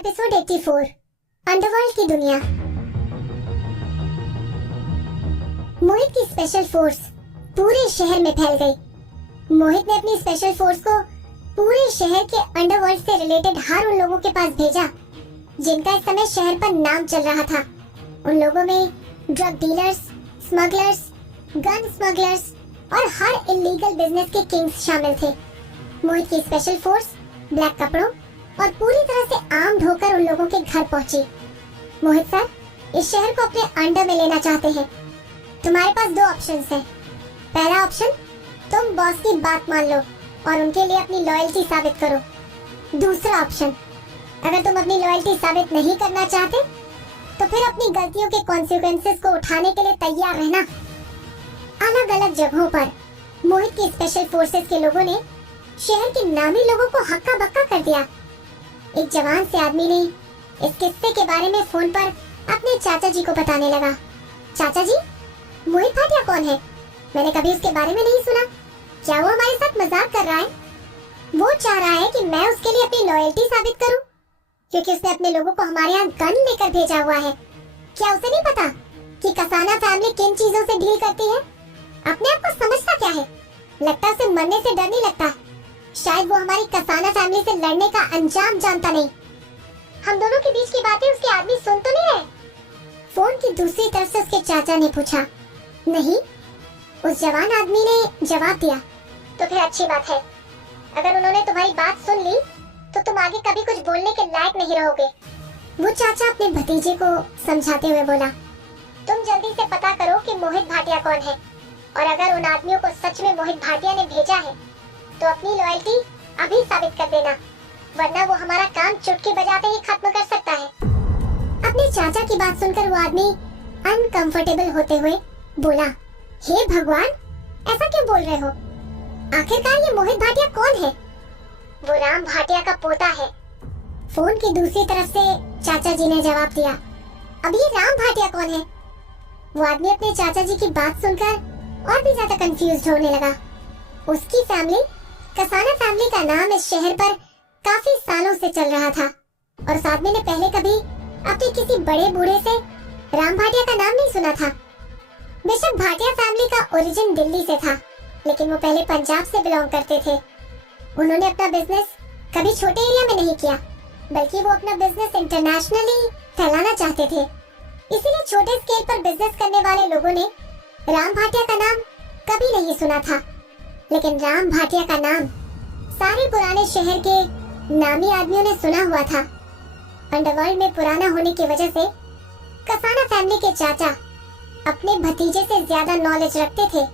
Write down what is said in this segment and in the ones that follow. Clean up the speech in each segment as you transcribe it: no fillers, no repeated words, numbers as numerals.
Episode 84 underworld की दुनिया। मोहित की स्पेशल फोर्स पूरे शहर में फैल गई। मोहित ने अपनी स्पेशल फोर्स को पूरे शहर के अंडरवर्ल्ड से रिलेटेड हर उन लोगों के पास भेजा जिनका इस समय शहर पर नाम चल रहा था। उन लोगों में drug dealers, smugglers, gun smugglers और हर इलीगल बिजनेस के किंग्स शामिल थे। मोहित की स्पेशल फोर्स ब्लैक कपड़ों और पूरी तरह से आर्म ढोकर उन लोगों के घर पहुंची। मोहित सर, इस शहर को अपने अंडर में लेना चाहते हैं। तुम्हारे पास दो ऑप्शंस हैं। पहला ऑप्शन, तुम बॉस की बात मान लो और उनके लिए अपनी लॉयल्टी साबित करो। दूसरा ऑप्शन, अगर तुम अपनी लॉयल्टी साबित नहीं करना चाहते तो फिर अपनी गलतियों के कॉन्सिक्वेंसेस को उठाने के लिए तैयार रहना। अलग अलग जगहों पर मोहित की स्पेशल फोर्सेस के लोगों ने शहर के नामी लोगों को हक्का बक्का कर दिया। एक जवान से आदमी ने इस किस्से के बारे में फोन पर अपने चाचा जी को बताने लगा। चाचा जी, मोहित भाटिया कौन है? मैंने कभी उसके बारे में नहीं सुना। क्या वो हमारे साथ मजाक कर रहा है? वो चाह रहा है कि मैं उसके लिए अपनी लॉयल्टी साबित करूं, क्योंकि उसने अपने लोगों को हमारे यहाँ गन लेकर भेजा हुआ है। क्या उसे नहीं पता कि कसाना फैमिली किन चीजों से डील करती है? अपने आप को समझता क्या है? लगता उसे मरने से डर नहीं लगता। शायद वो हमारी कसाना फैमिली से लड़ने का अंजाम जानता नहीं। हम दोनों के बीच की बातें उसके आदमी सुन तो नहीं रहे? फोन की दूसरी तरफ से उसके चाचा ने पूछा। नहीं, उस जवान आदमी ने जवाब दिया। तो फिर अच्छी बात है। अगर उन्होंने तुम्हारी बात सुन ली तो तुम आगे कभी कुछ बोलने के लायक नहीं रहोगे। वो चाचा अपने भतीजे को समझाते हुए बोला, तुम जल्दी से पता करो कि मोहित भाटिया कौन है, और अगर उन आदमियों को सच में मोहित भाटिया ने भेजा है तो अपनी लॉयल्टी अभी साबित कर देना, वरना वो हमारा काम चुटकी बजाते ही खत्म कर सकता है। अपने चाचा की बात सुनकर वो आदमी अनकंफर्टेबल होते हुए बोला, हे भगवान, ऐसा क्यों बोल रहे हो? आखिरकार ये मोहित भाटिया कौन है? वो राम भाटिया का पोता है। फोन की दूसरी तरफ से चाचा जी ने जवाब दिया। अब ये राम भाटिया कौन है? वो आदमी अपने चाचा जी की बात सुनकर और भी ज्यादा कंफ्यूज होने लगा। उसकी फैमिली, कसाना फैमिली का नाम इस शहर पर काफी सालों से चल रहा था, और उस आदमी ने पहले कभी अपने किसी बड़े बूढ़े से राम भाटिया का नाम नहीं सुना था। बेशक भाटिया फैमिली का ओरिजिन दिल्ली से था, लेकिन वो पहले पंजाब से बिलोंग करते थे। उन्होंने अपना बिजनेस कभी छोटे एरिया में नहीं किया, बल्कि वो अपना बिजनेस इंटरनेशनली फैलाना चाहते थे। इसीलिए छोटे स्केल पर बिजनेस करने वाले लोगों ने राम भाटिया का नाम कभी नहीं सुना था। लेकिन राम भाटिया का नाम सारे पुराने शहर के नामी आदमियों ने सुना हुआ था। अंडरवर्ल्ड में पुराना होने की वजह से कसाना फैमिली के चाचा अपने भतीजे से ज्यादा नॉलेज रखते थे।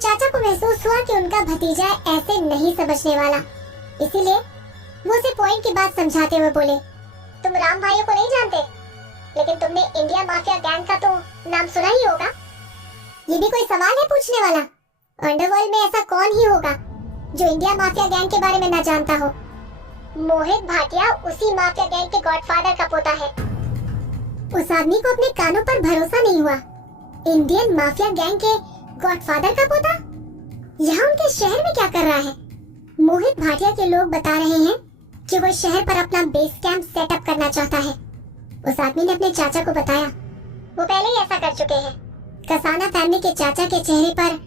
चाचा को महसूस हुआ कि उनका भतीजा ऐसे नहीं समझने वाला, इसीलिए वो उसे पॉइंट की बात समझाते हुए बोले, तुम राम भाइयों को नहीं जानते, लेकिन तुमने इंडिया माफिया गैंग का तो नाम सुना ही होगा। ये भी कोई सवाल है पूछने वाला? अंडरवर्ल्ड में ऐसा कौन ही होगा जो इंडिया माफिया गैंग के बारे में न जानता हो? मोहित भाटिया उसी माफिया गैंग के गॉडफादर का पोता है। उस आदमी को अपने कानों पर भरोसा नहीं हुआ। इंडियन माफिया गैंग के गॉडफादर का पोता यहाँ उनके शहर में क्या कर रहा है? मोहित भाटिया के लोग बता रहे हैं कि वो शहर पर अपना बेस कैंप सेटअप करना चाहता है। उस आदमी ने अपने चाचा को बताया। वो पहले ही ऐसा कर चुके हैं। कसाना फैमिली के चाचा के चेहरे पर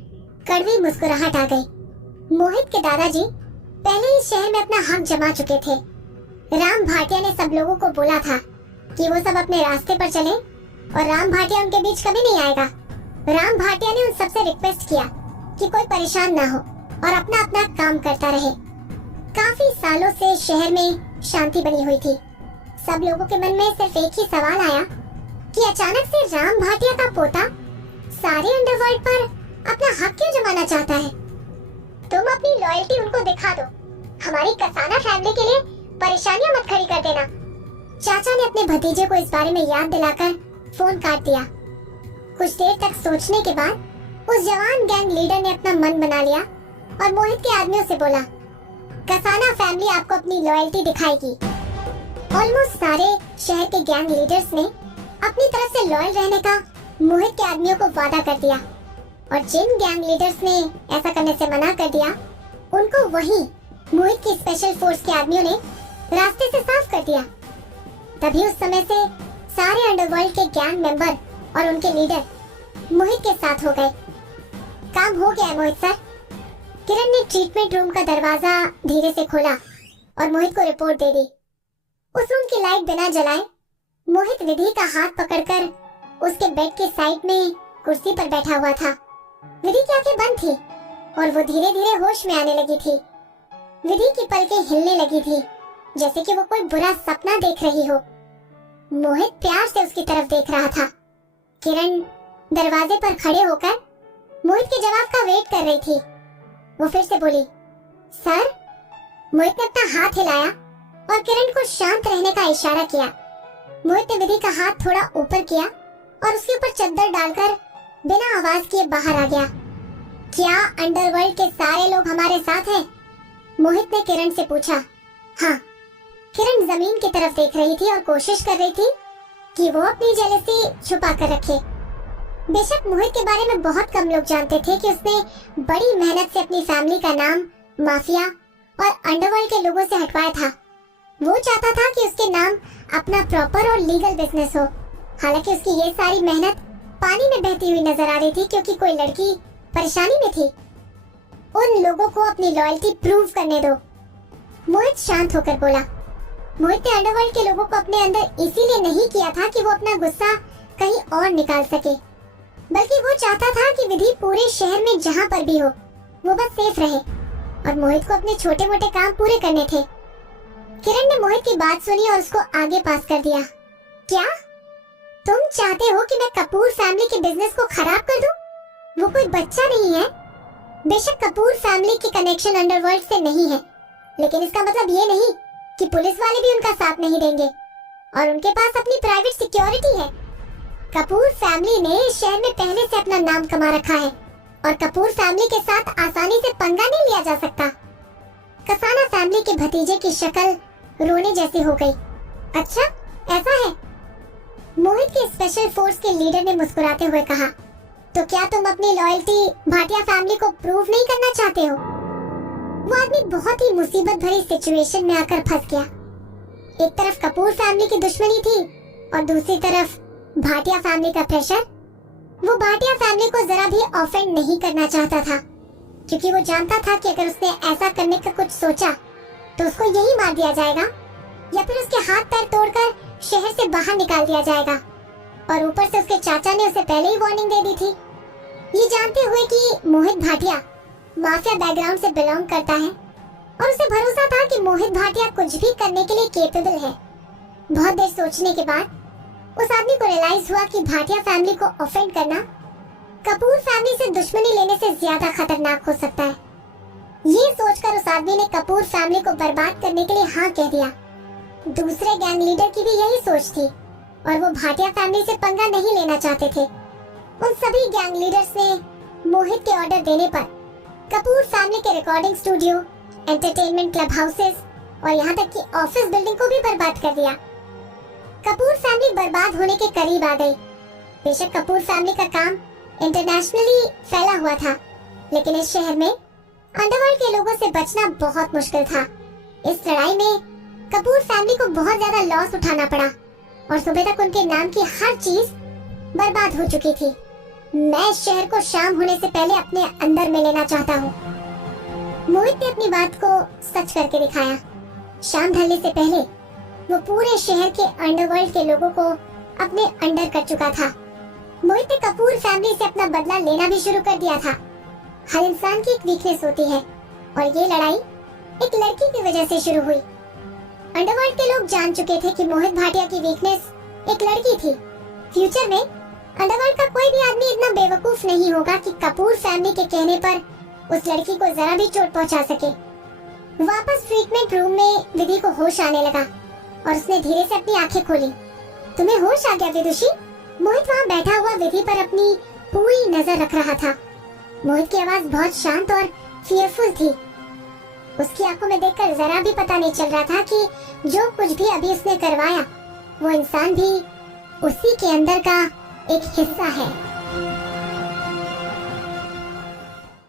कड़वी मुस्कुराहट आ गई। मोहित के दादाजी पहले ही शहर में अपना हक जमा चुके थे। राम भाटिया ने सब लोगों को बोला था कि वो सब अपने रास्ते पर चले और राम भाटिया उनके बीच कभी नहीं आएगा। राम भाटिया ने उन सबसे रिक्वेस्ट किया कि कोई परेशान ना हो और अपना अपना काम करता रहे। काफी सालों से शहर में शांति बनी हुई थी। सब लोगों के मन में सिर्फ एक ही सवाल आया कि अचानक से राम भाटिया का पोता सारे अंडरवर्ल्ड पर अपना हक क्यों जमाना चाहता है? तुम अपनी लॉयल्टी उनको दिखा दो। हमारी कसाना फैमिली के लिए परेशानियां मत खड़ी कर देना। चाचा ने अपने भतीजे को इस बारे में याद दिलाकर फोन काट दिया। कुछ देर तक सोचने के बाद उस जवान गैंग लीडर ने अपना मन बना लिया और मोहित के आदमियों से बोला, कसाना फैमिली आपको अपनी लॉयल्टी दिखाएगी। ऑलमोस्ट सारे शहर के गैंग लीडर्स ने अपनी तरफ से लॉयल रहने का मोहित के आदमियों को वादा कर दिया, और जिन गैंग लीडर्स ने ऐसा करने से मना कर दिया उनको वही मोहित की स्पेशल फोर्स के आदमियों ने रास्ते से साफ कर दिया। तभी उस समय से सारे अंडरवर्ल्ड के गैंग मेंबर और उनके लीडर मोहित के साथ हो गए। काम हो गया है मोहित सर। किरण ने ट्रीटमेंट रूम का दरवाजा धीरे से खोला और मोहित को रिपोर्ट दे दी। उस रूम की लाइट बिना जलाए मोहित विधि का हाथ पकड़कर उसके बेड के साइड में कुर्सी पर बैठा हुआ था। विधि की आंखें बंद थी और वो धीरे धीरे होश में आने लगी थी। विधि की पलकें हिलने लगी थी जैसे कि वो कोई बुरा सपना देख रही हो। मोहित प्यार से उसकी तरफ देख रहा था। किरण दरवाजे पर खड़े होकर मोहित के जवाब का वेट कर रही थी। वो फिर से बोली, सर। मोहित ने अपना हाथ हिलाया और किरण को शांत रहने का इशारा किया। मोहित ने विधि का हाथ थोड़ा ऊपर किया और उसके ऊपर चद्दर डालकर बिना आवाज किए बाहर आ गया। क्या अंडरवर्ल्ड के सारे लोग हमारे साथ हैं? मोहित ने किरण से पूछा। हाँ। किरण जमीन की तरफ देख रही थी और कोशिश कर रही थी कि वो अपनी जेलसी छुपा कर रखे। बेशक मोहित के बारे में बहुत कम लोग जानते थे कि उसने बड़ी मेहनत से अपनी फैमिली का नाम माफिया और अंडरवर्ल्ड के लोगों से हटवाया था। वो चाहता था कि उसके नाम अपना प्रॉपर और लीगल बिजनेस हो। हालांकि उसकी ये सारी मेहनत पानी में बहती हुई नजर आ रही थी क्योंकि कोई लड़की परेशानी में थी। उन लोगों को अपनी लॉयल्टी प्रूव करने दो। मोहित शांत होकर बोला। मोहित ने अंडरवर्ल्ड के लोगों को अपने अंदर इसीलिए नहीं किया था कि वो अपना गुस्सा कहीं और निकाल सके, बल्कि वो चाहता था कि विधि पूरे शहर में जहाँ पर भी हो वो बस सेफ रहे और मोहित को अपने छोटे मोटे काम पूरे करने थे। किरण ने मोहित की बात सुनी और उसको आगे पास कर दिया। क्या तुम चाहते हो कि मैं कपूर फैमिली के बिजनेस को खराब कर दूं? वो कोई बच्चा नहीं है। बेशक कपूर फैमिली की कनेक्शन अंडरवर्ल्ड से नहीं है, लेकिन इसका मतलब ये नहीं कि पुलिस वाले भी उनका साथ नहीं देंगे और उनके पास अपनी प्राइवेट सिक्योरिटी है। कपूर फैमिली ने इस शहर में पहले से अपना नाम कमा रखा है और कपूर फैमिली के साथ आसानी से पंगा नहीं लिया जा सकता। कसाना फैमिली के भतीजे की शक्ल रोने जैसी हो गई। अच्छा, ऐसा है? मोहित के स्पेशल फोर्स के लीडर ने मुस्कुराते हुए कहा। तो क्या तुम अपनी लॉयल्टी भाटिया फैमिली को प्रूव नहीं करना चाहते हो? वो आदमी बहुत ही मुसीबत भरी सिचुएशन में आकर फंस गया। एक तरफ कपूर फैमिली की दुश्मनी थी और दूसरी तरफ भाटिया फैमिली का प्रेशर। वो भाटिया फैमिली को जरा भी ऑफेंड नहीं करना चाहता था क्योंकि वो जानता था कि अगर उसने ऐसा करने का कुछ सोचा तो उसको यही मार दिया जाएगा या फिर उसके हाथ पैर तोड़कर शहर से बाहर निकाल दिया जाएगा। और ऊपर से उसके चाचा ने उसे पहले ही वार्निंग दे दी थी। ये जानते हुए कि मोहित भाटिया माफिया बैकग्राउंड से बिलोंग करता है और उसे भरोसा था कि मोहित भाटिया कुछ भी करने के लिए केपेबल है। बहुत देर सोचने के बाद उस आदमी को रियलाइज हुआ कि भाटिया फैमिली को ऑफेंड करना कपूर फैमिली से दुश्मनी लेने से ज्यादा खतरनाक हो सकता है। ये सोचकर उस आदमी ने कपूर फैमिली को बर्बाद करने के लिए हाँ कह दिया। दूसरे गैंग लीडर की भी यही सोच थी और वो भाटिया फैमिली से पंगा नहीं लेना चाहते थे। उन सभी गैंग लीडर्स ने मोहित के ऑर्डर देने पर कपूर फैमिली के recording studio, entertainment club houses और यहाँ तक कि ऑफिस बिल्डिंग को भी बर्बाद कर दिया। कपूर फैमिली बर्बाद होने के करीब आ गई। बेशक कपूर फैमिली का काम इंटरनेशनली फैला हुआ था, लेकिन इस शहर में अंडरवर्ल्ड के लोगों से बचना बहुत मुश्किल था। इस लड़ाई में कपूर फैमिली को बहुत ज्यादा लॉस उठाना पड़ा और सुबह तक उनके नाम की हर चीज बर्बाद हो चुकी थी। मैं इस शहर को शाम होने से पहले अपने अंदर में लेना चाहता हूँ। मोहित ने अपनी बात को सच करके दिखाया। शाम ढलने से पहले वो पूरे शहर के अंडरवर्ल्ड के लोगों को अपने अंडर कर चुका था। मोहित ने कपूर फैमिली से अपना बदला लेना भी शुरू कर दिया था। हर इंसान की एक वीकनेस होती है और ये लड़ाई एक लड़की की वजह से शुरू हुई। अंडरवर्ल्ड के लोग जान चुके थे कि मोहित भाटिया की वीकनेस एक लड़की थी। फ्यूचर में अंडरवर्ल्ड का कोई भी आदमी इतना बेवकूफ नहीं होगा कि कपूर फैमिली के कहने पर उस लड़की को जरा भी चोट पहुंचा सके। वापस ट्रीटमेंट रूम में विधि को होश आने लगा और उसने धीरे से अपनी आंखें खोली। तुम्हें होश आ गया विदुषी? मोहित वहाँ बैठा हुआ विधि पर अपनी पूरी नजर रख रहा था। मोहित की आवाज बहुत शांत और फियरफुल थी। उसकी आंखों में देखकर जरा भी पता नहीं चल रहा था कि जो कुछ भी अभी उसने करवाया वो इंसान भी उसी के अंदर का एक हिस्सा है।